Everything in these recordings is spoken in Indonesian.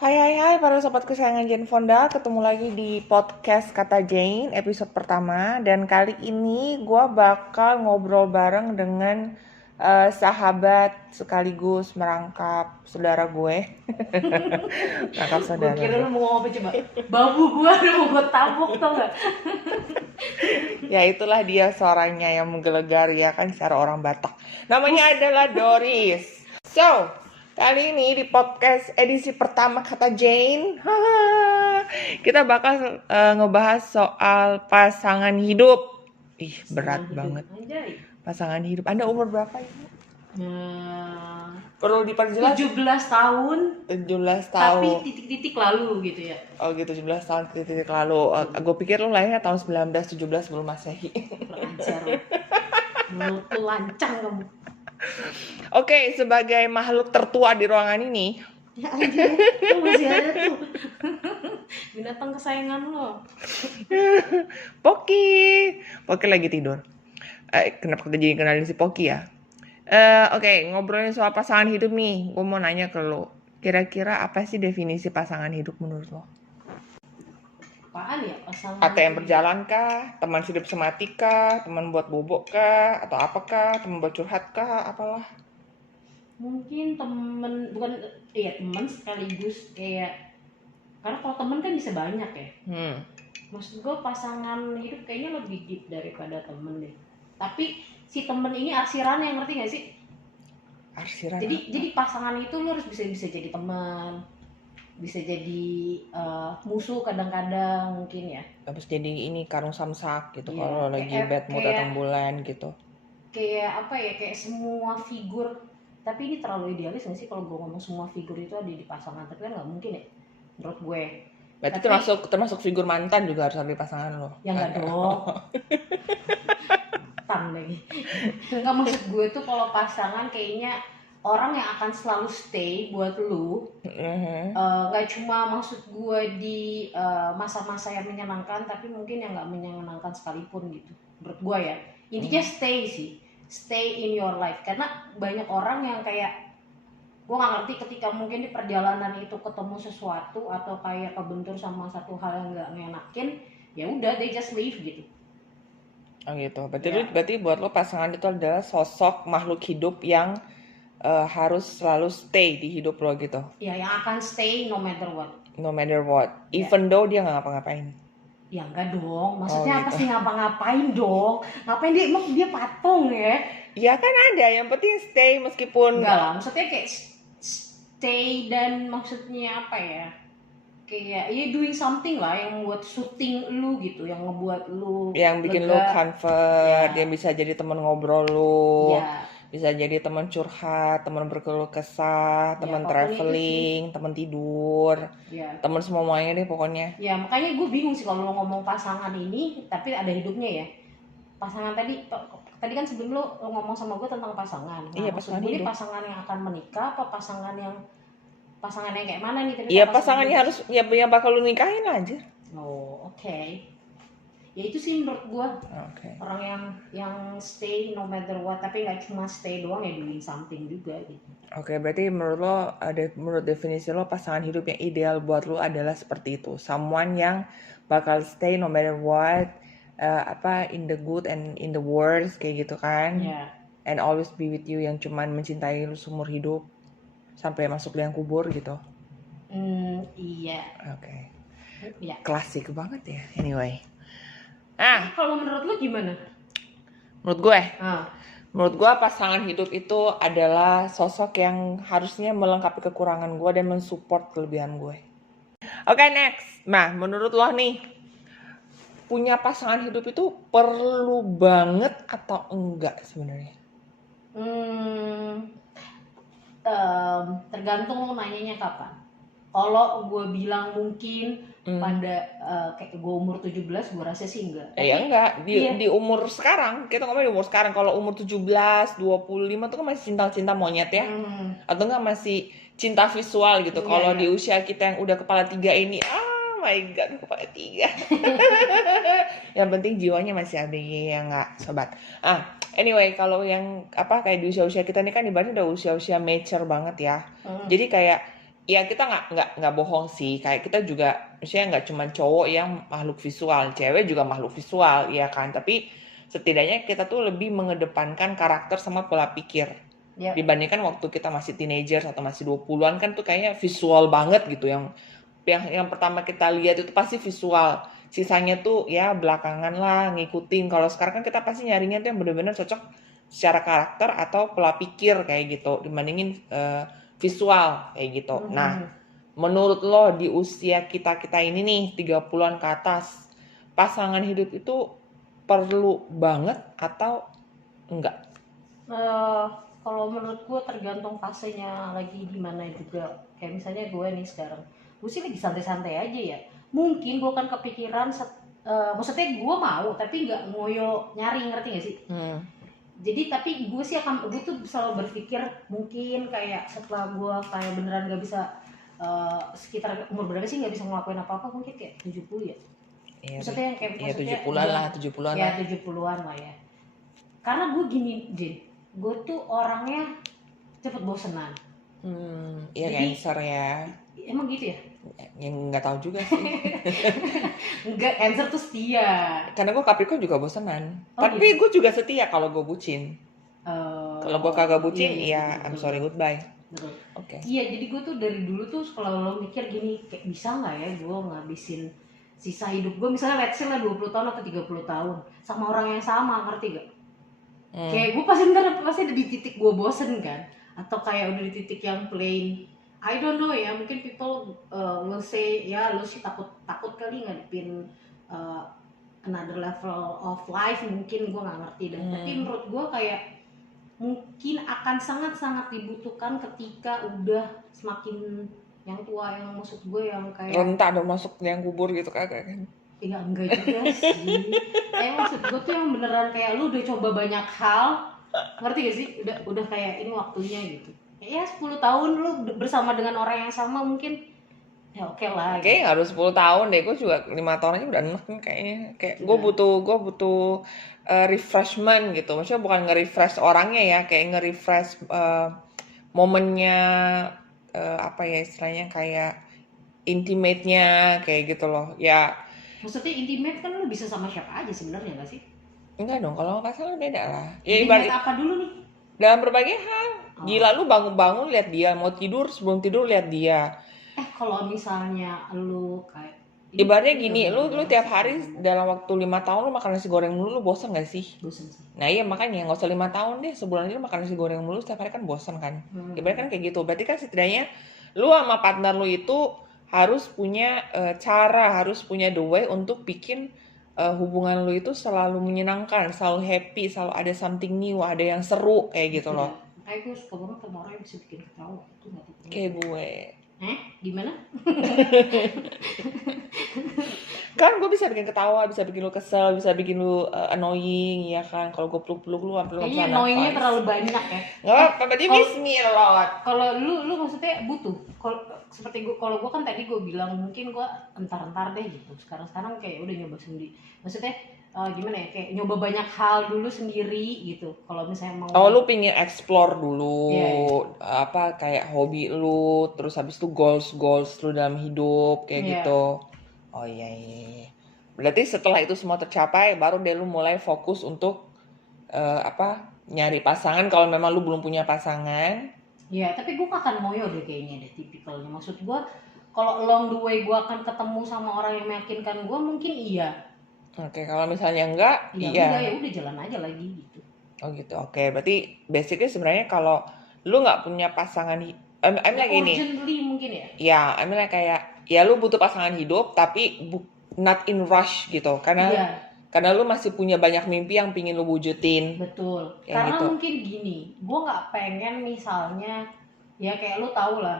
Hai para sobat kesayangan Jane Fonda, ketemu lagi di podcast Kata Jane episode pertama. Dan kali ini gue bakal ngobrol bareng dengan sahabat sekaligus merangkap saudara gue. Merangkap Gue saudara kira gue. lu mau ngomong apa coba? Babu gue udah mau gue tabuk tau gak? Ya itulah dia suaranya yang menggelegar ya kan secara orang Batak. Namanya adalah Doris. So, kali ini di podcast edisi pertama Kata Jane, kita bakal ngebahas soal pasangan hidup. Ih, berat banget. Anjay. Pasangan hidup. Anda umur berapa ini? Nah, Perlu diperjelas? 17 tahun 17 tapi tahun. titik-titik lalu gitu ya. Oh gitu, 17 tahun titik lalu. Gue pikir lu lahirnya tahun 1917 sebelum Masehi. Lancar lu. Mulut lu lancang kamu. Oke, sebagai makhluk tertua di ruangan ini, Ya anjir, lu masih ada tuh. Binatang kesayangan lo. Poki lagi tidur. Kenapa kita jadi kenalin si Poki ya? Oke, ngobrolin soal pasangan hidup nih. Gue mau nanya ke lo. Kira-kira apa sih definisi pasangan hidup menurut lo? Apaan ya pasangan? ATM berjalan kah? Teman hidup semati kah? Teman buat bobok kah? Atau apakah? Teman buat curhat kah? Apalah? Mungkin temen, bukan, iya temen sekaligus kayak, karena kalau temen kan bisa banyak ya. Maksud gue pasangan hidup kayaknya lebih deep daripada temen deh. Tapi si temen ini arsiran yang ngerti gak sih? Arsiran. Jadi pasangan itu lo harus bisa jadi teman, bisa jadi musuh kadang-kadang mungkin ya. Habis jadi ini karung samsak gitu. Iya, Kalau lagi bad mood datang bulan gitu. Kayak apa ya? Kayak semua figur. Tapi ini terlalu idealis gak sih kalau gue ngomong semua figur itu ada di pasangan? Tapi kan nggak mungkin ya, menurut gue. Berarti termasuk figur mantan juga harus ada di pasangan lo. Ya nggak dong. Lagi. Nggak, maksud gue tuh kalau pasangan kayaknya orang yang akan selalu stay buat lu. Nggak cuma maksud gue di masa-masa yang menyenangkan, tapi mungkin yang nggak menyenangkan sekalipun gitu. Menurut gue ya, intinya stay in your life. Karena banyak orang yang kayak, gue nggak ngerti ketika mungkin di perjalanan itu ketemu sesuatu atau kayak kebentur sama satu hal yang nggak ngenakin, ya udah they just leave gitu. Oh gitu. Berarti buat lo pasangan itu adalah sosok makhluk hidup yang harus selalu stay di hidup lo gitu. Ya, yang akan stay no matter what. No matter what. Even though dia nggak ngapa-ngapain. Ya enggak dong. Maksudnya apa sih ngapa-ngapain dong? Ngapain dia, emang dia patung ya? Ya kan ada. Yang penting stay meskipun. Enggak lah. Maksudnya kayak stay dan maksudnya apa ya? Kayak ya doing something lah yang buat syuting lu gitu, yang ngebuat lu yang bikin lu comfort, yang bisa jadi teman ngobrol lu, bisa jadi teman curhat, teman berkeluh kesah, teman traveling, teman tidur, teman semuanya deh pokoknya. Ya makanya gue bingung sih kalau lo ngomong pasangan ini tapi ada hidupnya ya. Pasangan tadi kan sebelum lo ngomong sama gue tentang pasangan. Nah, iya, pasangan hidup. Ini pasangan yang akan menikah apa pasangan yang kayak mana nih? Iya, pasangannya harus ya yang bakal lu nikahin aja. Oh, oke. Ya itu sih menurut gue. Orang yang stay no matter what, tapi nggak cuma stay doang ya, doing something juga gitu. Oke, berarti menurut definisi lo pasangan hidup yang ideal buat lo adalah seperti itu. Someone yang bakal stay no matter what, in the good and in the worst kayak gitu kan. And always be with you, yang cuman mencintai lo seumur hidup sampai masuk liang kubur gitu. Iya. Oke. Ya. Klasik banget ya. Anyway. Kalau menurut lo gimana? Menurut gue pasangan hidup itu adalah sosok yang harusnya melengkapi kekurangan gue dan mensupport kelebihan gue. Oke, next. Nah, menurut lo nih, punya pasangan hidup itu perlu banget atau enggak sebenarnya? Tergantung lo nanyanya kapan. Kalau gue bilang mungkin pada kayak gue umur 17, gue rasa sih enggak. Enggak. Di umur sekarang, kita ngomongin di umur sekarang. Kalau umur 17, 25 tuh kan masih cinta-cinta monyet ya. Atau enggak masih cinta visual gitu. Kalau di usia kita yang udah kepala 3 ini, oh my god, kepala 3. Yang penting jiwanya masih ABG ya enggak, sobat. Anyway, kalau yang kayak di usia-usia kita ini kan ibaratnya udah usia-usia mature banget ya. Jadi kayak ya kita nggak bohong sih, kayak kita juga maksudnya nggak cuma cowok yang makhluk visual, cewek juga makhluk visual ya kan, tapi setidaknya kita tuh lebih mengedepankan karakter sama pola pikir Ya, dibandingkan waktu kita masih teenager atau masih 20-an kan tuh kayaknya visual banget gitu, yang pertama kita lihat itu pasti visual, sisanya tuh ya belakangan lah ngikutin. Kalau sekarang kan kita pasti nyarinya tuh yang benar-benar cocok secara karakter atau pola pikir kayak gitu dibandingin visual kayak gitu. Nah, menurut lo di usia kita ini nih 30-an ke atas, pasangan hidup itu perlu banget atau enggak? eh, kalau menurut gue tergantung fasenya lagi gimana juga. Kayak misalnya gue nih sekarang, gue sih lagi santai-santai aja ya. Mungkin gue kan kepikiran, maksudnya gue mau tapi nggak ngoyo nyari, ngerti gak sih? Jadi tapi gue tuh selalu berpikir mungkin kayak setelah gue kayak beneran gak bisa, sekitar umur berapa sih nggak bisa ngelakuin apa-apa, mungkin kayak 70 ya. Iya, Maksudnya yang kayak iya maksudnya 70-an lah, 70-an ya lah. 70-an lah ya. Karena gue gini, Jin, gue tuh orangnya cepet bosenan. Iya Jadi- Cancer ya. Emang gitu ya? Yang nggak tahu juga sih. Enggak, Cancer tuh setia. Karena gue Capricorn juga bosenan. Oh, Tapi gue juga setia kalau gue bucin. Eh, Kalau gue kagak bucin, iya, ya I'm betul, sorry goodbye. betul. Oke. Iya, jadi gue tuh dari dulu tuh kalau mikir gini, kayak bisa nggak ya gue ngabisin sisa hidup gue, misalnya let's say lah 20 tahun atau 30 tahun sama orang yang sama, ngerti gak? Kayak gue pasti ada di titik gue bosen kan, atau kayak udah di titik yang plain, I don't know ya, mungkin people will say ya lu sih takut kali ngadepin another level of life, mungkin gue nggak ngerti dan tapi menurut gue kayak mungkin akan sangat-sangat dibutuhkan ketika udah semakin yang tua, yang maksud gue yang kayak Rentak dan masuk yang kubur gitu kagak kan? ya enggak juga sih. Maksud gue tuh yang beneran kayak lu udah coba banyak hal, ngerti gak sih? Udah kayak ini waktunya gitu. Ya 10 tahun lu bersama dengan orang yang sama mungkin ya oke lah. Kayaknya nggak harus 10 tahun deh, gue juga 5 tahun aja udah enak nih kayaknya. Kayak gue butuh refreshment gitu. Maksudnya bukan nge-refresh orangnya ya, kayak nge-refresh momennya, apa ya istilahnya, kayak intimate-nya kayak gitu loh. Ya Maksudnya intimate kan lu bisa sama siapa aja sebenarnya, gak sih? enggak dong, kalau nggak salah beda lah. Ya Intimate ibarat apa dulu nih? dalam berbagai hal. Gila, lu bangun-bangun lihat dia, mau tidur sebelum tidur lihat dia. Kalau misalnya lu kayak Ibaratnya gini, lu tiap hari dalam waktu 5 tahun lu makan nasi goreng mulu, lu bosan gak sih? bosen sih. Nah iya makanya nggak usah 5 tahun deh, sebulan aja lu makan nasi goreng mulu setiap hari kan bosan kan. Ibaratnya kan kayak gitu. Berarti kan setidaknya lu sama partner lu itu harus punya cara, harus punya the way untuk bikin hubungan lu itu selalu menyenangkan, selalu happy, selalu ada something new, ada yang seru kayak gitu loh. Kayak gue suka banget sama orang yang bisa bikin ketawa, itu nggak tahu. Kayak gue. Gimana? Kan gue bisa bikin ketawa, bisa bikin lu kesel, bisa bikin lu annoying ya kan. Kalau gue peluk-peluk lu sampai lu Kayaknya annoyingnya terlalu banyak ya. Nggak apa-apa, berarti miss me a lot. Kalau lu maksudnya butuh. Seperti kalau gue kan tadi gue bilang mungkin gue entar deh gitu. Sekarang kayak udah nyoba sendiri. Maksudnya gimana ya, kayak nyoba banyak hal dulu sendiri gitu. Kalau misalnya mau Lu pingin explore dulu, Iya. apa kayak hobi lu, terus habis itu goals lu dalam hidup kayak Iya. gitu. Oh iya. Berarti setelah itu semua tercapai, baru deh lu mulai fokus untuk nyari pasangan kalau memang lu belum punya pasangan. Ya, tapi gue gak akan ngoyo deh kayaknya deh tipikalnya. Maksud gue kalau along the way gue akan ketemu sama orang yang meyakinkan gue, mungkin iya. Oke, kalau misalnya enggak, Enggak, ya udah jalan aja lagi gitu. Oh gitu. Oke, berarti basically sebenarnya kalau lu nggak punya pasangan, I'm like ini. Urgently mungkin ya. Ya, I'm like kayak ya lu butuh pasangan hidup tapi not in rush gitu. Karena lu masih punya banyak mimpi yang pingin lu wujudin. Betul. Kayak Karena gitu. mungkin gini, gue nggak pengen misalnya ya kayak lu tau lah,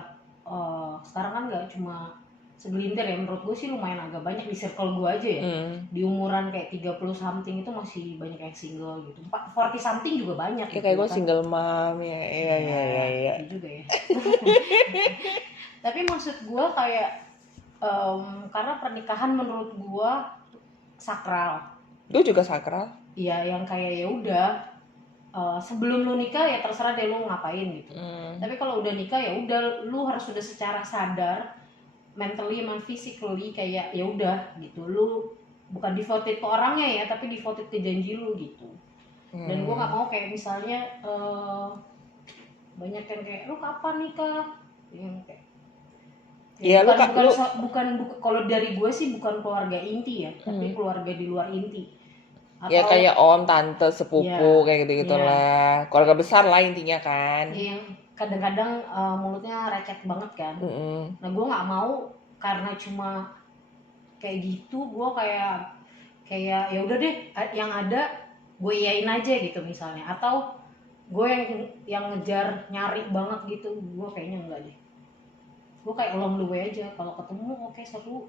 sekarang kan nggak cuma segelintir ya, menurut gue sih lumayan agak banyak di circle gue aja ya. Di umuran kayak 30 something itu masih banyak yang single gitu. 40 something juga banyak. Ya kayak gue single mom ya. Iya. Itu juga ya. Tapi maksud gue kayak karena pernikahan menurut gue sakral. Gue juga sakral. Iya, yang kayak ya udah sebelum lu nikah ya terserah deh lu ngapain gitu. Tapi kalau udah nikah ya udah, lu harus sudah secara sadar, mentally and physically kayak ya udah gitu, lu bukan devoted ke orangnya ya, tapi devoted ke janji lu gitu. Dan gue nggak mau kayak misalnya banyak yang kayak lu kapan nikah, yang kayak Iya, bukan kalau dari gue sih bukan keluarga inti ya, tapi keluarga di luar inti. Atau, ya kayak om, tante, sepupu, kayak gitu-gitu lah. Keluarga besar lah intinya kan. Yang kadang-kadang mulutnya recet banget kan. Nah gue nggak mau karena cuma kayak gitu, gue kayak ya udah deh, yang ada gue iyain aja gitu misalnya. Atau gue yang ngejar nyari banget gitu, gue kayaknya enggak deh. Gue kayak along the way aja, kalau ketemu oke, seru,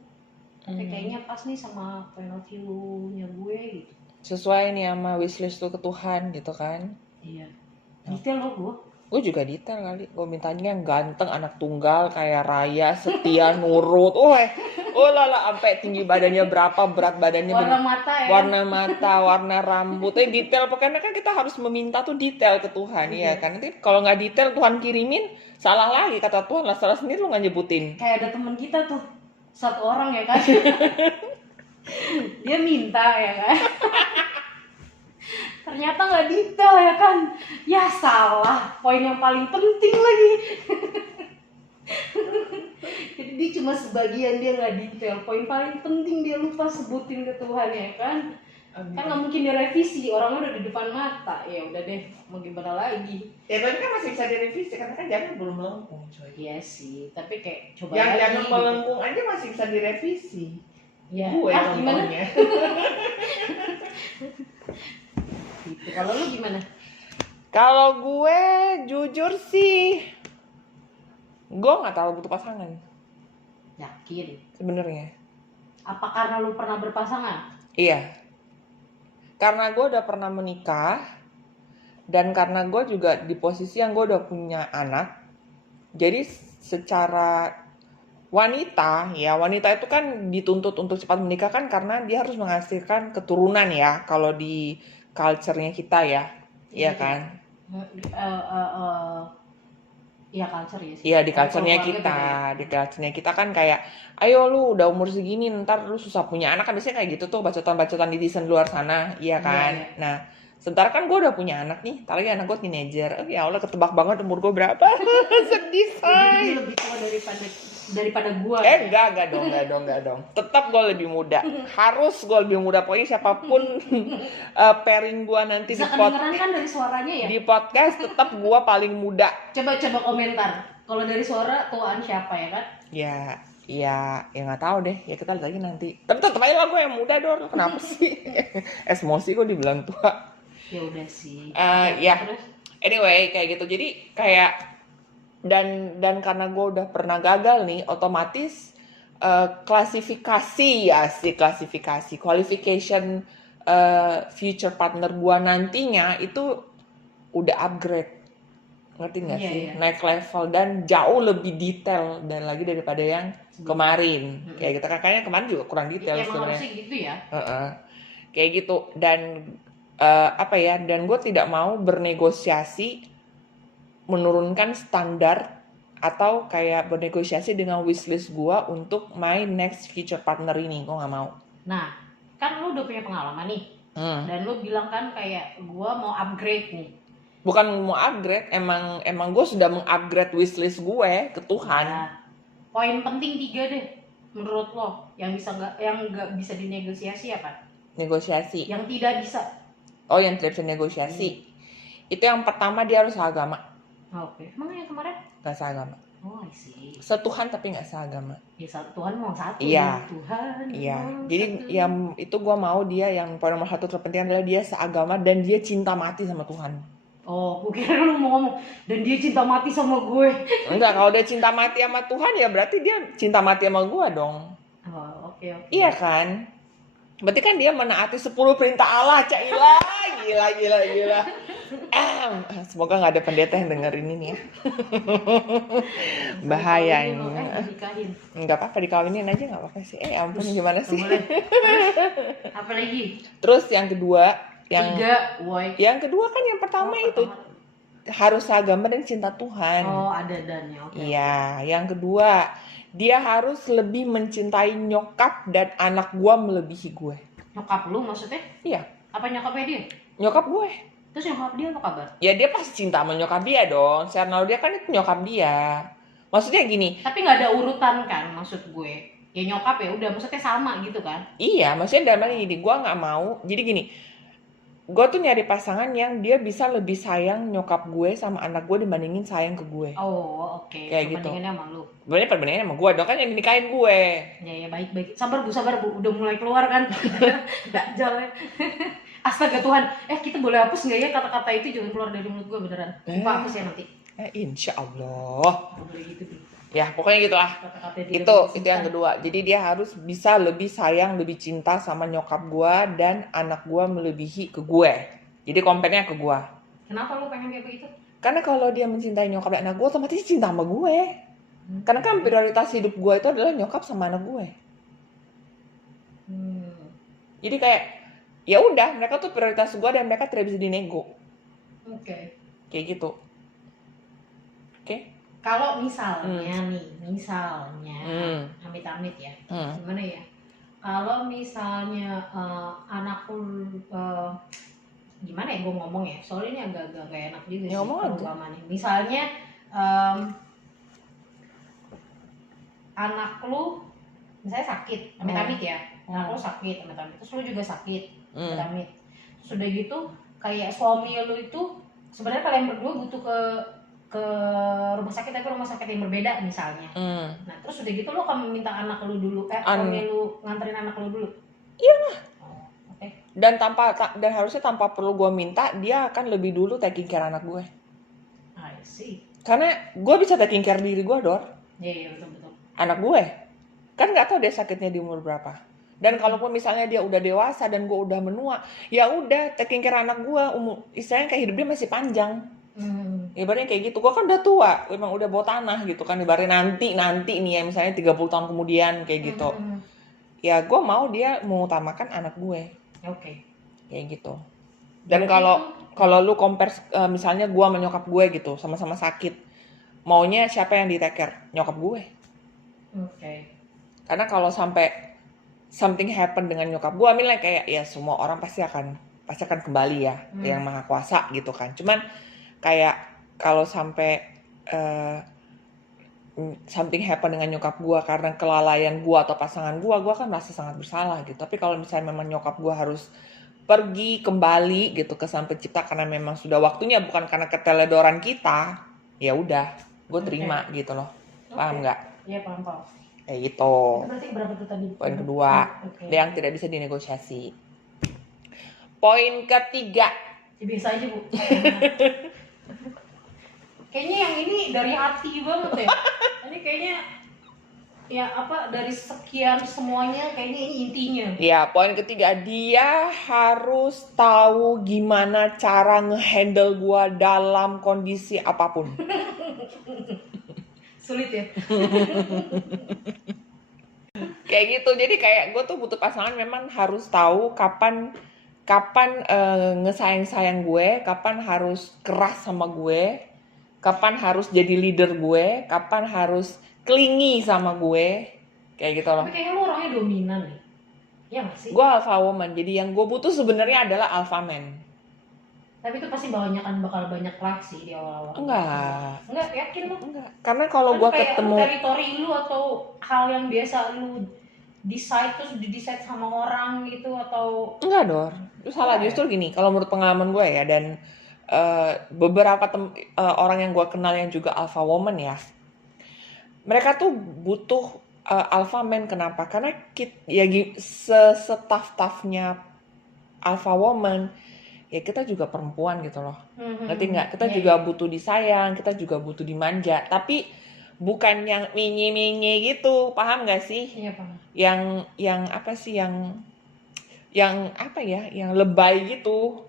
tapi kayaknya pas nih sama point of view-nya gue gitu, sesuai nih sama wishlist tuh ke Tuhan gitu kan. Iya, detail lo. Gue juga detail kali, gue mintanya yang ganteng, anak tunggal, kayak raya, setia, nurut. Lala, sampai tinggi badannya berapa, berat badannya, warna mata, warna rambutnya detail. Pokoknya kan kita harus meminta tuh detail ke Tuhan, ya kan. Nanti kalau nggak detail Tuhan kirimin, salah lagi kata Tuhan lah, salah sendiri lu nggak nyebutin. Kayak ada teman kita tuh, satu orang ya kan, dia minta ya kan, ternyata nggak detail ya kan, ya salah poin yang paling penting lagi. Jadi dia cuma sebagian, dia nggak detail poin paling penting, dia lupa sebutin ke Tuhan ya kan. Kan nggak mungkin direvisi, orangnya udah di depan mata, ya udah deh, mau gimana lagi. Ya tapi kan masih bisa direvisi karena kan jangan belum melengkung coy. Iya sih, tapi kayak coba yang lagi. Yang jangan melengkung aja masih bisa direvisi. Ya. Gue contohnya. Gitu. Kalau lu gimana? Kalau gue jujur sih, gue nggak terlalu butuh pasangan. Yakin? Sebenarnya. Apa karena lu pernah berpasangan? Iya. Karena gue udah pernah menikah, dan karena gue juga di posisi yang gue udah punya anak. Jadi secara wanita itu kan dituntut untuk cepat menikah kan, karena dia harus menghasilkan keturunan ya, kalau di culture-nya kita ya. Iya kan? Iya culture ya sih. Iya di culture-nya kita, di culture-nya kita kan kayak, ayo lu udah umur segini ntar lu susah punya anak kan, biasanya kayak gitu tuh bacotan-bacotan netizen luar sana, iya kan. Iya. Nah, sementara kan gue udah punya anak nih, ntar lagi anak gue teenager, ya Allah ketebak banget umur gue berapa. Sedih say. Lebih tua daripada gue. Enggak dong. Tetap gue lebih muda. Harus gue lebih muda, pokoknya siapapun pairing gue nanti bisa kedengeran kan dari suaranya ya? Di podcast tetap gue paling muda. Coba komentar. Kalau dari suara tuaan siapa ya kan? Ya nggak tahu deh. Ya kita lihat lagi nanti. Tapi tetap aja lah gue yang muda Dor. Kenapa sih? Emosi gue dibilang tua. Ya udah sih. Ya. Terus? Anyway kayak gitu. Jadi kayak dan karena gue udah pernah gagal nih, otomatis qualification future partner gue nantinya itu udah upgrade, ngerti nggak sih? Iya. Naik level dan jauh lebih detail dan lagi daripada yang kemarin. Kayak gitu, kakaknya kemarin juga kurang detail sebenarnya. Emang harusnya gitu ya. Kayak gitu, dan dan gue tidak mau bernegosiasi menurunkan standar atau kayak bernegosiasi dengan wishlist gue untuk my next future partner ini. Gue nggak mau. Nah, kan lu udah punya pengalaman nih, dan lu bilang kan kayak gue mau upgrade nih. Bukan mau upgrade, emang gue sudah mengupgrade wishlist gue ke Tuhan. Nah, poin penting 3 deh menurut lo yang nggak bisa dinegosiasi apa? Negosiasi. Yang tidak bisa. Oh, yang tidak bisa negosiasi. Itu yang pertama, dia harus seagama. Oke. Emang yang kemarin? Gak seagama. Oh, I see. Setuhan tapi gak seagama. Ya Tuhan mau satu. Iya. Tuhan. Iya. Jadi yang itu gue mau dia yang poin nomor 1 terpenting adalah dia seagama dan dia cinta mati sama Tuhan. Oh, gue kira lu mau ngomong dan dia cinta mati sama gue. Enggak, kalau dia cinta mati sama Tuhan ya berarti dia cinta mati sama gue dong. Oh, oke. Iya kan? Berarti kan dia menaati 10 perintah Allah, Caila. Gila. Semoga gak ada pendeta yang dengerin ini ya. Bahaya ini. Enggak apa-apa, dikawinin aja gak apa-apa sih. Ampun, gimana sih? Apa lagi? Terus yang kedua, Tiga, woi. Yang kedua kan yang pertama itu harus agama dan cinta Tuhan. Oh, ada dannya. Oke. Iya, yang kedua dia harus lebih mencintai nyokap dan anak gua melebihi gue. Nyokap lu maksudnya? Iya. Apa nyokapnya dia? Nyokap gue. Terus nyokap dia apa kabar? Ya dia pasti cinta sama nyokap dia dong. Karena dia kan itu nyokap dia. Maksudnya gini. Tapi nggak ada urutan kan maksud gue. Ya nyokap ya udah maksudnya sama gitu kan? Iya, maksudnya dalam gini, gue nggak mau. Jadi gini, gue tuh nyari pasangan yang dia bisa lebih sayang nyokap gue sama anak gue dibandingin sayang ke gue. Oh, oke. Kayak gitu. Perbandingannya sama lu. Perbandingannya sama gue dong, kan yang dinikahin gue. Ya baik. Sabar bu, udah mulai keluar kan? Dajjal ya. Astaga Tuhan, kita boleh hapus nggak ya kata-kata itu jangan keluar dari mulut gue beneran. Hapus ya nanti. Insya Allah. Boleh gitu deh. Ya pokoknya gitulah. Itu yang kedua. Jadi dia harus bisa lebih sayang, lebih cinta sama nyokap gue dan anak gue melebihi ke gue. Jadi compare-nya ke gue. Kenapa lu pengen kayak begitu? Karena kalau dia mencintai nyokap dan anak gue, otomatis cinta sama gue. Karena kan prioritas hidup gue itu adalah nyokap sama anak gue. Jadi kayak ya udah, mereka tuh prioritas gue dan mereka tidak bisa dinego. Oke. Kayak gitu. Oke. Kalau misalnya amit-amit ya, gimana ya? Kalau misalnya anak lu, gimana ya gue ngomong ya? Soalnya ini agak-agak gak enak juga sih perumpamannya. Misalnya anak lu misalnya sakit, amit-amit ya, anak lu sakit, amit-amit, terus lu juga sakit, amit-amit. Sudah gitu, kayak suami lu itu sebenarnya kalian berdua butuh ke rumah sakit tapi rumah sakit yang berbeda misalnya. Nah terus udah gitu lo akan meminta anak lu dulu, suami lu nganterin anak lu dulu? Iya lah. Oke. Dan harusnya tanpa perlu gue minta, dia akan lebih dulu taking care anak gue. I see. Karena gue bisa taking care diri gue, Dor. Iya betul. Anak gue kan nggak tahu dia sakitnya di umur berapa. Dan kalaupun misalnya dia udah dewasa dan gue udah menua, ya udah taking care anak gue, istilahnya kayak hidup dia masih panjang. Ibaratnya kayak gitu, gue kan udah tua, emang udah bawa tanah gitu kan, ibaratnya nanti nih ya misalnya 30 tahun kemudian kayak gitu. Ya gue mau dia mengutamakan anak gue. Oke. Kayak gitu. Dan kalau lu compare misalnya gue sama nyokap gue gitu, sama-sama sakit, maunya siapa yang di take care? Nyokap gue. Oke. Karena kalau sampai something happen dengan nyokap gue, amilnya kayak ya semua orang pasti akan kembali ya, yang maha kuasa gitu kan. Cuman kayak kalau sampai something happen dengan nyokap gue karena kelalaian gue atau pasangan gue kan merasa sangat bersalah gitu. Tapi kalau misalnya memang nyokap gue harus pergi kembali gitu ke Sang Pencipta karena memang sudah waktunya, bukan karena keteledoran kita, ya udah, gue terima gitu loh. Paham nggak? Iya paham. Kayak gitu. Berarti berapa tuh tadi? Poin kedua, yang tidak bisa dinegosiasi. Poin ketiga. Ya, biasa aja bu. Kayaknya yang ini dari hati banget ya. Ini kayaknya ya dari sekian semuanya kayaknya ini intinya. Ya, poin ketiga, dia harus tahu gimana cara ngehandle gua dalam kondisi apapun. Sulit ya. Kayak gitu. Jadi kayak gue tuh butuh pasangan memang harus tahu kapan ngesayang gue, kapan harus keras sama gue, kapan harus jadi leader gue, kapan harus clingy sama gue, kayak gitu loh. Tapi kayaknya lo orangnya dominan nih, ya nggak sih? Gue alpha woman, jadi yang gue butuh sebenarnya adalah alpha man. Tapi itu pasti bakal banyak reaksi di awal-awal. Enggak, yakin lo? Enggak, karena kalau gue ketemu teritori lu atau hal yang biasa lu decide terus di-decide sama orang gitu atau enggak, Dor. Itu salah. Justru gini, kalau menurut pengalaman gue ya, dan beberapa orang yang gue kenal yang juga alpha woman ya, mereka tuh butuh alpha man. Kenapa? Karena setaf-tafnya alpha woman ya, kita juga perempuan gitu loh. Ngerti nggak? Kita juga butuh disayang, kita juga butuh dimanja, tapi bukan yang minye-minye gitu, paham nggak sih? Iya paham. Yang apa sih, yang apa ya, yang lebay gitu.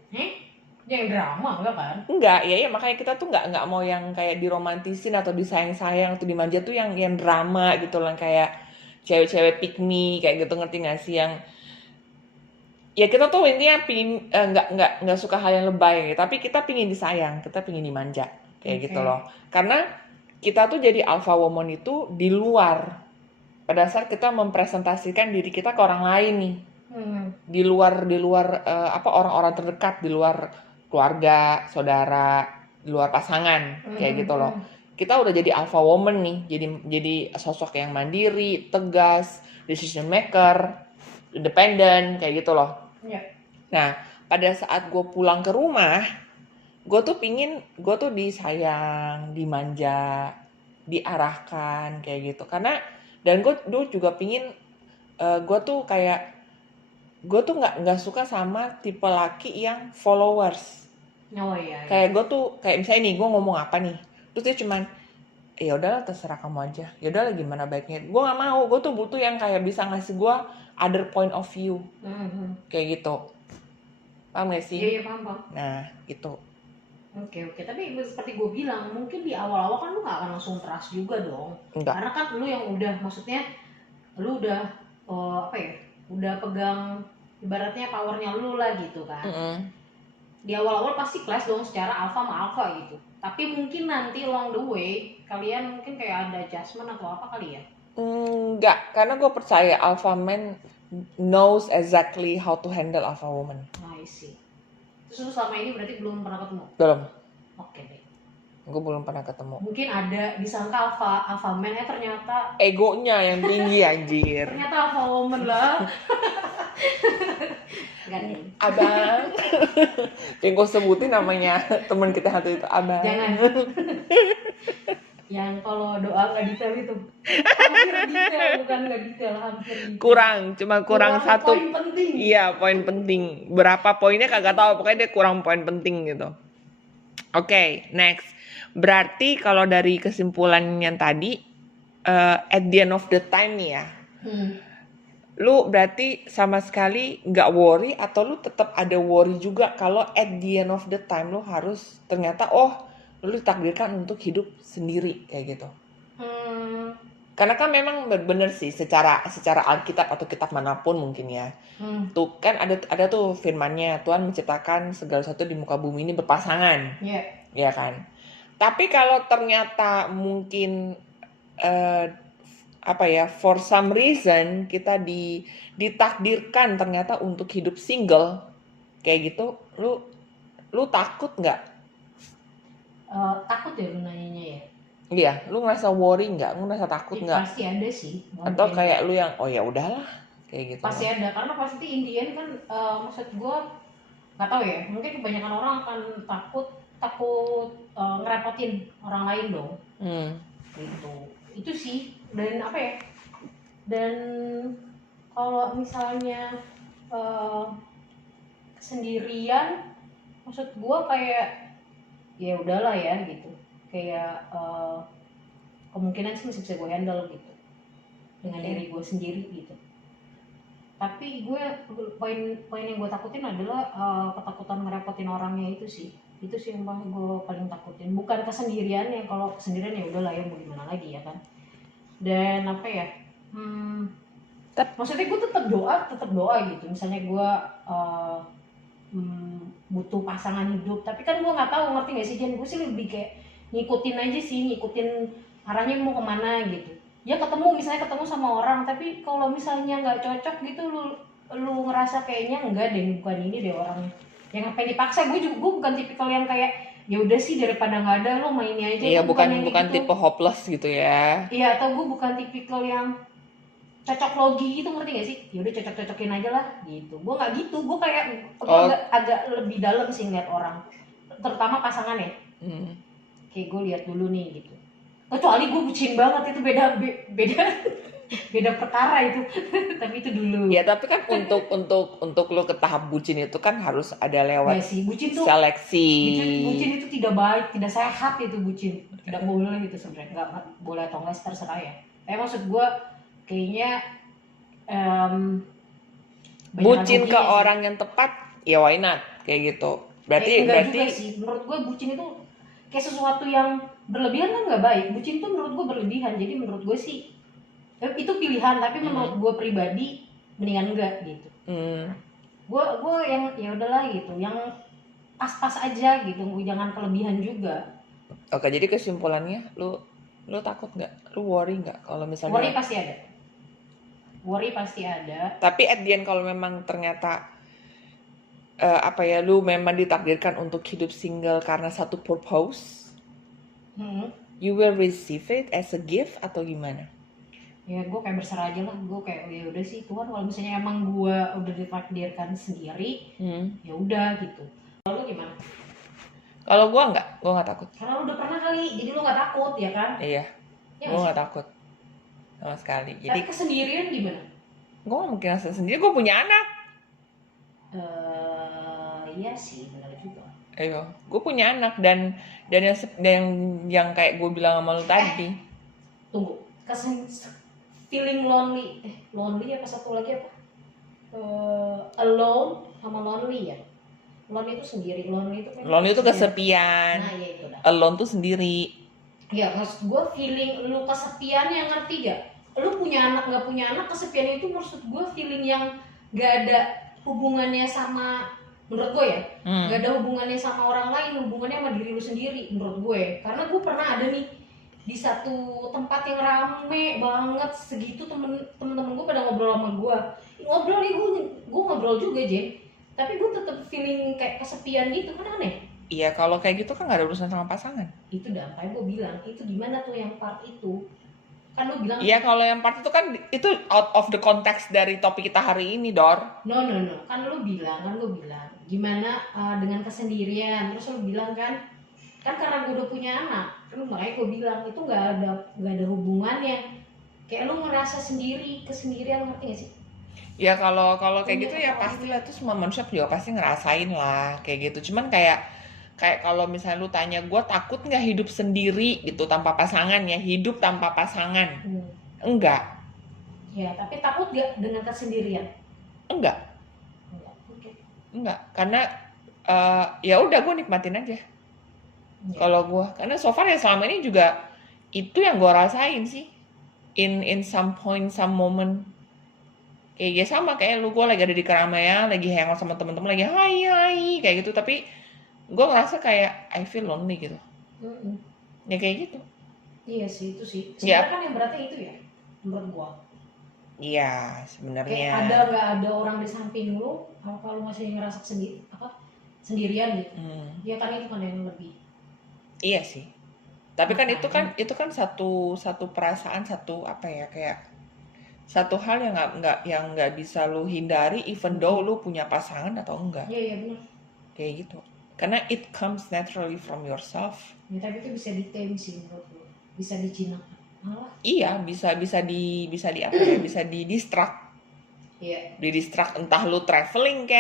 Yang drama enggak kan? Enggak, ya makanya kita tuh nggak mau yang kayak diromantisin atau disayang-sayang atau dimanja tuh yang drama gitu lah, kayak cewek-cewek pick me kayak gitu, ngerti nggak sih? ya kita tuh intinya pingin nggak suka hal yang lebay, tapi kita pingin disayang, kita pingin dimanja kayak gitu loh. Karena kita tuh jadi alpha woman itu di luar, pada saat kita mempresentasikan diri kita ke orang lain nih, di luar orang-orang terdekat, di luar keluarga, saudara, di luar pasangan kayak gitu loh. Kita udah jadi alpha woman nih, jadi sosok yang mandiri, tegas, decision maker, independen kayak gitu loh. Nah, pada saat gue pulang ke rumah, gue tuh disayang, dimanja, diarahkan kayak gitu. Dan gue juga pingin, gue tuh nggak suka sama tipe laki yang followers. Iya. Kayak gue tuh kayak misalnya nih gue ngomong apa nih, terus dia cuman ya udahlah terserah kamu aja, ya udahlah gimana baiknya. Gue nggak mau, gue tuh butuh yang kayak bisa ngasih gue other point of view, kayak gitu. Paham gak sih? Iya paham. Nah itu. Oke, tapi seperti gue bilang, mungkin di awal-awal kan lu gak akan langsung trust juga dong. Enggak. Karena kan lu yang udah, maksudnya lu udah udah pegang ibaratnya powernya lu lah gitu kan. Di awal-awal pasti clash dong secara alpha sama alpha gitu. Tapi mungkin nanti along the way kalian mungkin kayak ada adjustment atau apa kali ya? Enggak, karena gue percaya alpha man knows exactly how to handle alpha woman. I see. Terus lu selama ini berarti belum pernah ketemu? Belum. Oke deh. Gue belum pernah ketemu. Mungkin ada disangka alpha man ternyata egonya yang tinggi anjir. Ternyata alpha woman lah. Abang. Yang gue sebutin namanya teman kita satu itu Abang. Jangan. Yang kalau doa nggak detail itu. Hampir detail, bukan nggak detail, hampir detail. Cuma kurang satu. Poin penting. Iya, poin penting. Berapa poinnya kagak tahu, pokoknya dia kurang poin penting gitu. Oke, next. Berarti kalau dari kesimpulan yang tadi, at the end of the time nih ya, lu berarti sama sekali nggak worry atau lu tetap ada worry juga kalau at the end of the time lu harus ternyata lu ditakdirkan untuk hidup sendiri kayak gitu. Karena kan memang bener sih secara Alkitab atau kitab manapun mungkin ya. Tuh kan ada tuh firman-Nya, Tuhan menciptakan segala sesuatu di muka bumi ini berpasangan. Ya kan? Tapi kalau ternyata mungkin for some reason kita ditakdirkan ternyata untuk hidup single kayak gitu, lu takut nggak? Takut ya lu nanyanya ya? Iya, lu ngerasa worry nggak? Lu ngerasa takut nggak? Pasti ada sih. Atau kayak lu yang ya udahlah kayak gitu? Pasti ada, karena pasti intinya kan maksud gue nggak tahu ya. Mungkin kebanyakan orang akan takut ngerepotin orang lain dong. Gitu. Itu sih. Dan apa ya? Dan kalau misalnya sendirian, maksud gue kayak ya udahlah ya gitu. Kayak kemungkinan sih masih bisa gue handle gitu dengan diri gue sendiri gitu. Tapi poin yang gue takutin adalah ketakutan ngerepotin orangnya itu sih yang gue paling takutin. Bukan kesendiriannya, kalau kesendirian ya udahlah ya mau gimana lagi ya kan. Dan apa ya, maksudnya gue tetap doa gitu. Misalnya gue butuh pasangan hidup, tapi kan gue nggak tahu, ngerti nggak sih Jen? Gue sih lebih kayak ngikutin aja sih, ngikutin arahnya mau kemana gitu. Ya misalnya ketemu sama orang, tapi kalau misalnya nggak cocok gitu, lu ngerasa kayaknya enggak deh, bukan ini deh orangnya. Yang ngapain dipaksa? Gue bukan tipikal yang kayak ya udah sih daripada nggak ada lo main aja. Iya, bukan gitu. Tipe hopeless gitu ya. Iya, atau gue bukan tipikal yang cocok logi gitu, ngerti gak sih? Ya udah cocok-cocokin aja lah gitu. Gue nggak gitu, gue kayak agak lebih dalam sih ngeliat orang, terutama pasangan ya. Kayak gue lihat dulu nih gitu. Kecuali gue bucin banget, itu beda perkara itu. Tapi itu dulu. Ya tapi kan untuk lo ke tahap bucin itu kan harus ada lewat bucin tuh, seleksi. Bucin itu tidak baik, tidak sehat itu bucin. Tidak boleh gitu sebenarnya. Nggak boleh atau nggak terserah ya. Maksud gue kayaknya bucin ke orang yang tepat ya why not kayak gitu. Berarti juga sih. Menurut gue bucin itu kayak sesuatu yang berlebihan kan nggak baik. Bucin tuh menurut gue berlebihan. Jadi menurut gue sih itu pilihan, tapi menurut gue pribadi mendingan enggak gitu. gue yang ya udahlah gitu, yang pas-pas aja gitu, jangan kelebihan juga. Oke, jadi kesimpulannya lu takut nggak? Lu worry nggak kalau misalnya? Worry pasti ada. Tapi at the end kalau memang ternyata lu memang ditakdirkan untuk hidup single karena satu purpose, you will receive it as a gift atau gimana? Ya gue kayak berserah aja lah, gue kayak ya udah sih Tuhan, kalau misalnya emang gue udah ditakdirkan sendiri, ya udah gitu. Kalau lu gimana? Kalau gue nggak takut. Karena lu udah pernah kali, jadi lu nggak takut ya kan? Iya, ya, gue nggak takut sama sekali. Jadi tapi kesendirian gimana? Gue nggak mungkin rasa sendiri, gue punya anak. Iya sih, benar juga. Ayo, gue punya anak dan yang kayak gue bilang sama lu tadi. Tunggu, feeling lonely apa satu lagi apa? Alone sama lonely ya. Lonely itu sendiri, lonely itu kesepian. Nah, ya itu dah. Alone tuh sendiri. Ya, maksud gue feeling lu kesepian yang ngerti gak? Lu punya anak nggak punya anak, kesepian itu maksud gue feeling yang gak ada hubungannya sama, menurut gue ya, gak ada hubungannya sama orang lain, hubungannya sama diri lu sendiri menurut gue. Karena gue pernah ada nih di satu tempat yang rame banget segitu, temen-temen gue pada ngobrol sama gue, nih gue ngobrol juga Jen, tapi gue tetap feeling kayak kesepian gitu, kan aneh. Iya, kalau kayak gitu kan gak ada urusan sama pasangan. Itu dah, kayak gue bilang, itu gimana tuh yang part itu? Kan lu bilang. Iya, kalau yang part itu kan itu out of the context dari topik kita hari ini, Dor. No. Kan lu bilang, gimana dengan kesendirian? Terus lu bilang kan karena gue udah punya anak. Kan makanya gue bilang itu nggak ada hubungannya. Kayak lu ngerasa kesendirian, ngerti gak sih? Ya kalau kayak gitu ya pastilah, tuh semua manusia juga pasti ngerasain lah kayak gitu. Cuman kayak kalau misalnya lu tanya gue takut nggak hidup sendiri gitu tanpa pasangan, ya hidup tanpa pasangan. Enggak. Ya, tapi takut nggak dengan kesendirian? Enggak. Okay. Enggak, karena ya udah gue nikmatin aja. Kalau gue, karena so far ya selama ini juga itu yang gue rasain sih. In some point, some moment. Kayak sama kayak lu, gue lagi ada di keramaian, lagi hangout sama temen-temen, lagi hai kayak gitu, tapi gue ngerasa kayak I feel lonely gitu. Ya kayak gitu. Iya sih, itu sih sebenarnya kan yang beratnya itu ya menurut gue. Iya sebenarnya. Kayak nggak ada orang di samping lu, kalau lu masih ngerasa sendirian gitu. Ya kan itu kan yang lebih. Iya sih. Tapi kan itu kan satu perasaan, satu apa ya, kayak satu hal yang nggak bisa lu hindari, even though lu punya pasangan atau enggak. Iya benar. Kayak gitu. Karena it comes naturally from yourself. Ya, tapi itu bisa di-tame sih menurut lu. Bisa dijinakkan. Iya, bisa di apa ya? Bisa di distract. Iya. Di distract, entah lu traveling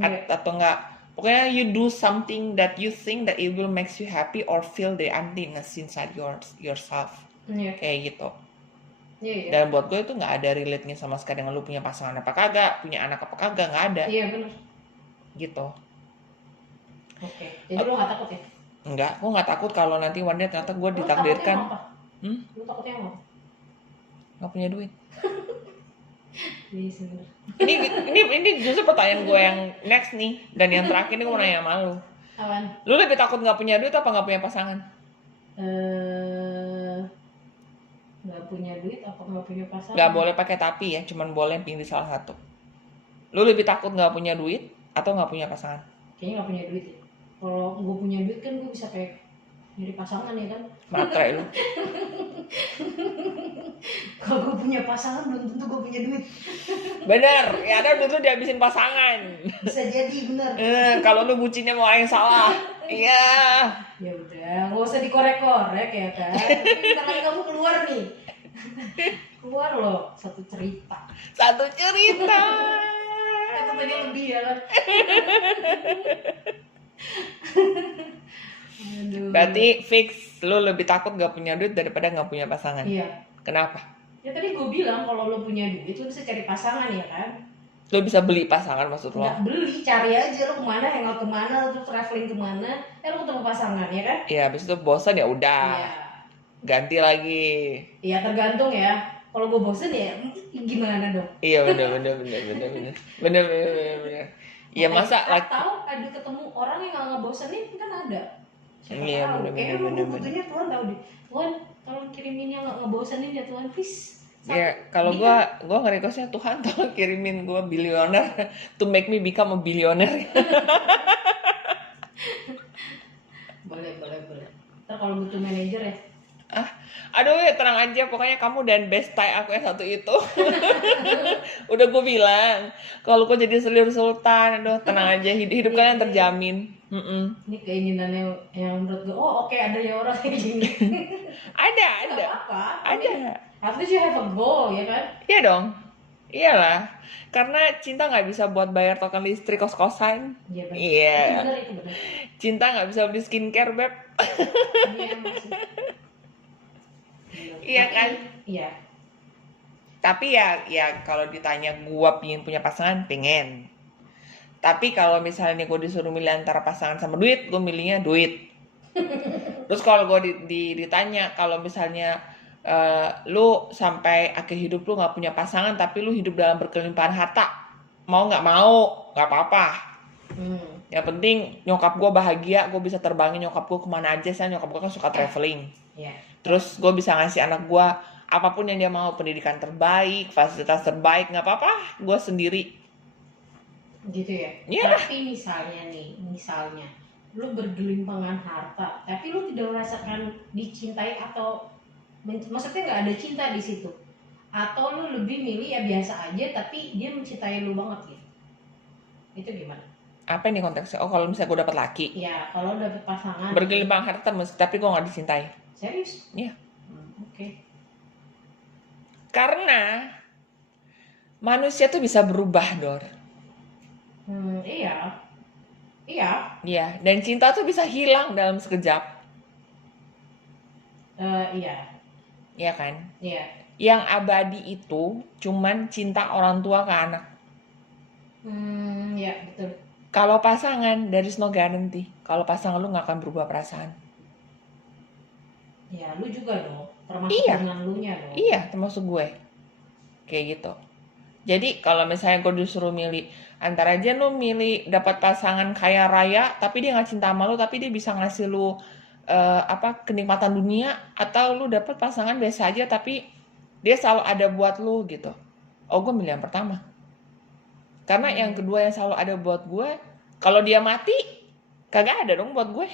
atau enggak. Pokoknya you do something that you think that it will makes you happy or feel the emptiness inside yourself. Kayak gitu. Iya. Dan buat gue itu nggak ada relate-nya sama sekali dengan lu punya pasangan apa kagak, punya anak apa kagak, nggak ada. Iya benar. Gitu. Oke. Jadi lu nggak takut ya? Enggak, gue nggak takut kalau nanti one day ternyata gue ditakdirkan. Lu takutnya apa? Nggak punya duit. Iya sebenarnya. Ini justru pertanyaan gue yang next nih, dan yang terakhir ini gue mau nanya sama lu. Apaan? Lu lebih takut nggak punya duit apa nggak punya pasangan? Nggak punya duit apa nggak punya pasangan? Nggak boleh pakai tapi ya, cuman boleh pilih salah satu. Lu lebih takut nggak punya duit atau nggak punya pasangan? Kayaknya nggak punya duit ya. Kalau gue punya duit kan gue bisa kayak nyari pasangan ya kan. Matre lu. Kalau gue punya pasangan belum tentu gue punya duit. Bener, ya ada duit lu dihabisin pasangan. Bisa jadi bener. Kalau lu bucinnya mau yang salah. Iya. Ya udah, nggak usah dikorek-korek ya kan. Tapi bentar lagi kamu keluar nih. Keluar loh satu cerita. Satu cerita. Itu tadi lebih ya kan. Aduh. Berarti fix lu lebih takut gak punya duit daripada gak punya pasangan. Iya. Kenapa? Ya tadi gue bilang kalau lu punya duit lu bisa cari pasangan ya kan. Lu bisa beli pasangan maksud lo? Nggak beli, cari aja lu kemana, hangout kemana, lu traveling kemana, lu ketemu pasangan ya kan? Iya, habis itu bosan ya udah. Iya. Ganti lagi. Iya tergantung ya. Kalau gue bosen ya gimana dong? Iya bener. Iya masa atau ada ketemu orang yang nggak ngebosenin kan ada. Siapa iya tahu? Kayaknya gue bener. butuhnya Tuhan tahu deh. Tuhan tolong kirimin yang nggak ngebosenin ya Tuhan, please. Ya kalau gue nge-requestnya Tuhan tolong kirimin gue billionaire to make me become a billionaire. Boleh. Ntar kalau butuh manajer ya. Aduh ya tenang aja, pokoknya kamu dan best tie aku yang satu itu. Udah gue bilang, kalau kau jadi selir sultan, aduh tenang aja, hidup kalian terjamin. Ini keinginan yang menurut gue, oh oke, ada ya orang kayak gini. Ada. Apa? Ada. At least you have a goal, ya kan? Iya dong. Iyalah. Karena cinta nggak bisa buat bayar token listrik kos-kosan. Iya benar. Iya. Itu benar. Cinta nggak bisa beli skincare, Beb. Iya masih. Iya kan? Iya. Tapi ya kalau ditanya gua pingin punya pasangan, pengen. Tapi kalau misalnya gue disuruh milih antara pasangan sama duit, gue milihnya duit. Terus kalau gue ditanya kalau misalnya lu sampai akhir hidup lu nggak punya pasangan tapi lu hidup dalam berkelimpahan harta, mau nggak mau nggak apa-apa. Yang penting nyokap gue bahagia, gue bisa terbangin nyokap gue kemana aja. Saya nyokap gue kan suka traveling. Terus gue bisa ngasih anak gue apapun yang dia mau, pendidikan terbaik, fasilitas terbaik, nggak apa-apa, gue sendiri. Gitu ya. Iya. Tapi misalnya lu bergelimpangan harta tapi lu tidak merasakan dicintai atau maksudnya nggak ada cinta di situ, atau lu lebih milih ya biasa aja tapi dia mencintai lu banget gitu, itu gimana? Apa nih konteksnya? Oh kalau misalnya gue dapet laki, ya kalau dapet pasangan bergelimpang harta tapi gue nggak dicintai. Serius? Iya. Oke. Karena manusia tuh bisa berubah, Dor. Iya. Iya, dan cinta tuh bisa hilang dalam sekejap. Iya. Iya kan? Iya. Yang abadi itu cuman cinta orang tua ke anak. Iya betul. Kalau pasangan, there is no guarantee. Kalau pasangan lu nggak akan berubah perasaan. Ya, lu juga dong. Termasuk Iya. dengan lu nya dong. Iya, termasuk gue. Kayak gitu. Jadi kalau misalnya gue disuruh milih antara aja lu milih dapat pasangan kaya raya tapi dia nggak cinta sama lu tapi dia bisa ngasih lu kenikmatan dunia, atau lu dapat pasangan biasa aja tapi dia selalu ada buat lu gitu. Oh, gue milih yang pertama. Karena yang kedua yang selalu ada buat gue, kalau dia mati kagak ada dong buat gue.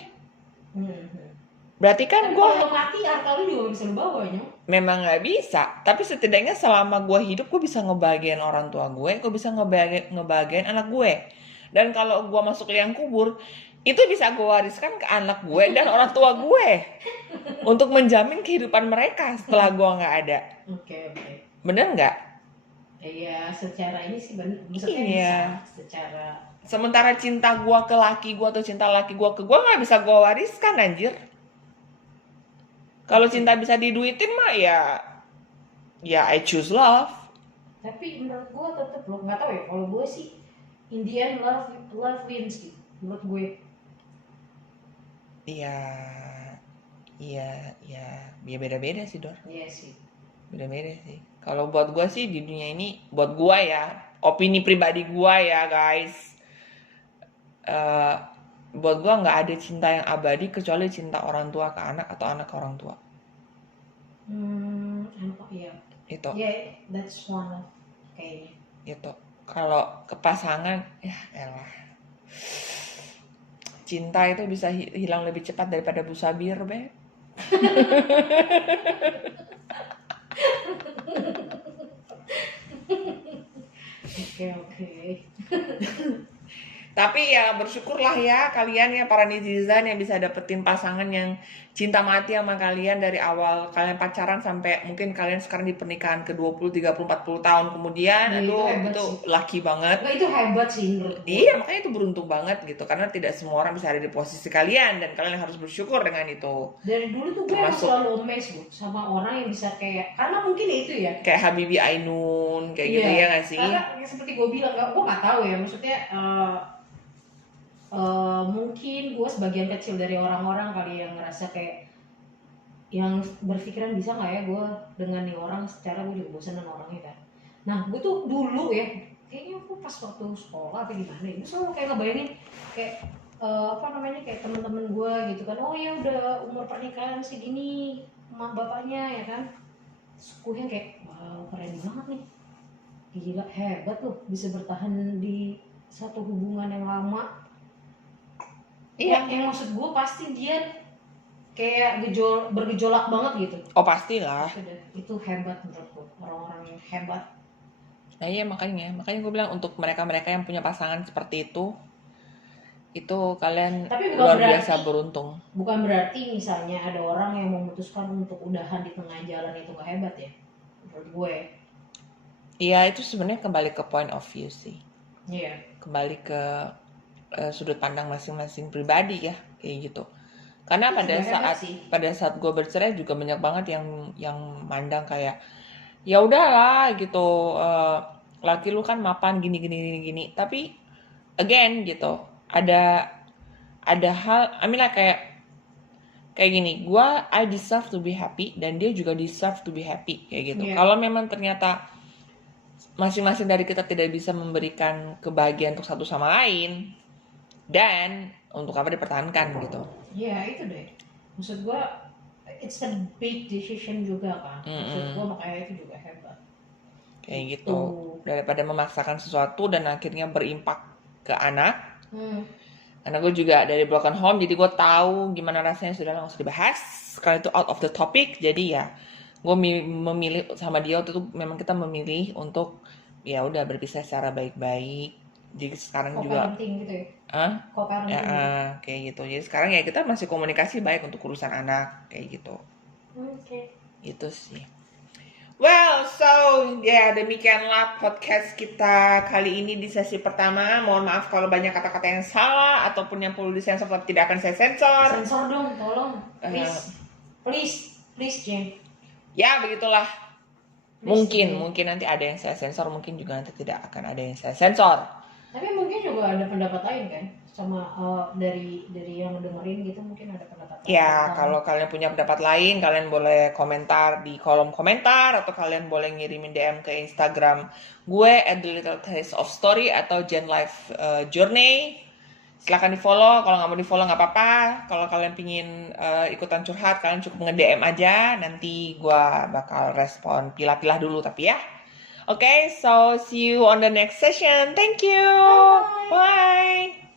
Berarti kan gue kalau mati harta lu juga bisa lu bawa ya. Memang nggak bisa, tapi setidaknya selama gue hidup gue bisa ngebahagiain orang tua gue bisa ngebahagiain anak gue. Dan kalau gue masuk liang kubur, itu bisa gue wariskan ke anak gue dan orang tua gue untuk menjamin kehidupan mereka setelah gue nggak ada. Oke. Bener nggak? Iya, secara ini sih bener. Maksudnya Iya. Bisa secara. Sementara cinta gue ke laki gue atau cinta laki gue ke gue nggak bisa gue wariskan, anjir. Kalau cinta bisa diduitin mah ya I choose love. Tapi menurut gue tetap lo nggak tahu ya. Kalau gue sih Indian love wins gitu. Menurut gue. Iya, beda-beda sih, Dor. Iya sih. Beda-beda sih. Kalau buat gue sih di dunia ini, buat gue ya, opini pribadi gue ya guys, buat gue nggak ada cinta yang abadi kecuali cinta orang tua ke anak atau anak ke orang tua. Iya. Itu. Yeah, that's one of kayaknya. Itu. Kalau ke pasangan, ya elah. Cinta itu bisa hilang lebih cepat daripada busa bir, Beb. Oke. Tapi ya bersyukurlah ya kalian ya para netizen yang bisa dapetin pasangan yang cinta mati sama kalian dari awal kalian pacaran sampai mungkin kalian sekarang di pernikahan ke 20, 30, 40 tahun kemudian. Itu lucky banget. Nah, itu hebat sih menurut gue. Iya, makanya itu beruntung banget gitu karena tidak semua orang bisa ada di posisi kalian dan kalian harus bersyukur dengan itu. Dari dulu tuh gue selalu amazed loh sama orang yang bisa karena mungkin itu ya. Kayak Habibie Ainun kayak gitu ya nggak sih? Karena seperti gue bilang, gue nggak tahu ya maksudnya. Mungkin gue sebagian kecil dari orang-orang kali yang ngerasa kayak yang berpikiran bisa nggak ya gue dengan nih orang, secara gue juga bosan dengan orangnya kan. Nah gue tuh dulu ya kayaknya aku pas waktu sekolah apa gimana ya, gue selalu kayak ngebayangin kayak apa namanya, kayak temen-temen gue gitu kan, oh ya udah umur pernikahan segini emak bapaknya ya kan. Terus gue yang kayak wow keren banget nih, gila hebat loh bisa bertahan di satu hubungan yang lama. Iya. Yang maksud gue pasti dia kayak bergejolak banget gitu. Oh pastilah. Itu hebat menurutku, orang-orang yang hebat. Nah iya makanya gue bilang untuk mereka-mereka yang punya pasangan seperti itu kalian Tapi luar biasa beruntung. Bukan berarti misalnya ada orang yang memutuskan untuk udahan di tengah jalan itu gak hebat ya, menurut gue. Iya itu sebenarnya kembali ke point of view sih. Iya. Kembali ke sudut pandang masing-masing pribadi ya kayak gitu. Karena pada saat gue bercerai juga banyak banget yang mandang kayak ya udahlah gitu, laki lu kan mapan gini. Tapi again gitu, ada hal, I mean like kayak gini, I deserve to be happy dan dia juga deserve to be happy kayak gitu. Kalau memang ternyata masing-masing dari kita tidak bisa memberikan kebahagiaan untuk satu sama lain, dan untuk apa dipertahankan gitu. Iya itu deh, maksud gue it's a big decision juga kan. Maksud gue makanya itu juga hebat kayak gitu, daripada memaksakan sesuatu dan akhirnya berimpak ke anak. Karena gue juga dari broken home, jadi gue tahu gimana rasanya. Sudah nggak usah dibahas karena itu out of the topic. Jadi ya gue memilih sama dia waktu itu, memang kita memilih untuk ya udah berpisah secara baik-baik. Jadi sekarang juga gitu ya? Kayak gitu. Jadi sekarang ya kita masih komunikasi baik untuk urusan anak kayak gitu. Itu sih. Well, so ya demikianlah podcast kita kali ini di sesi pertama. Mohon maaf kalau banyak kata-kata yang salah ataupun yang perlu disensor, tapi tidak akan saya sensor. Sensor dong, tolong, please, Jen. Ya begitulah. Mungkin nanti ada yang saya sensor, mungkin juga nanti tidak akan ada yang saya sensor. Tapi mungkin juga ada pendapat lain kan, sama dari yang dengerin gitu, mungkin ada pendapat lain. Ya, kalau kalian punya pendapat lain, kalian boleh komentar di kolom komentar, atau kalian boleh ngirimin DM ke Instagram gue @thelittletasteofstory atau Jen Life Journey. Silakan di follow. Kalau nggak mau di follow nggak apa-apa. Kalau kalian pingin ikutan curhat, kalian cukup nge-DM aja. Nanti gue bakal respon pilah-pilah dulu tapi ya. Okay, so see you on the next session. Thank you. Bye.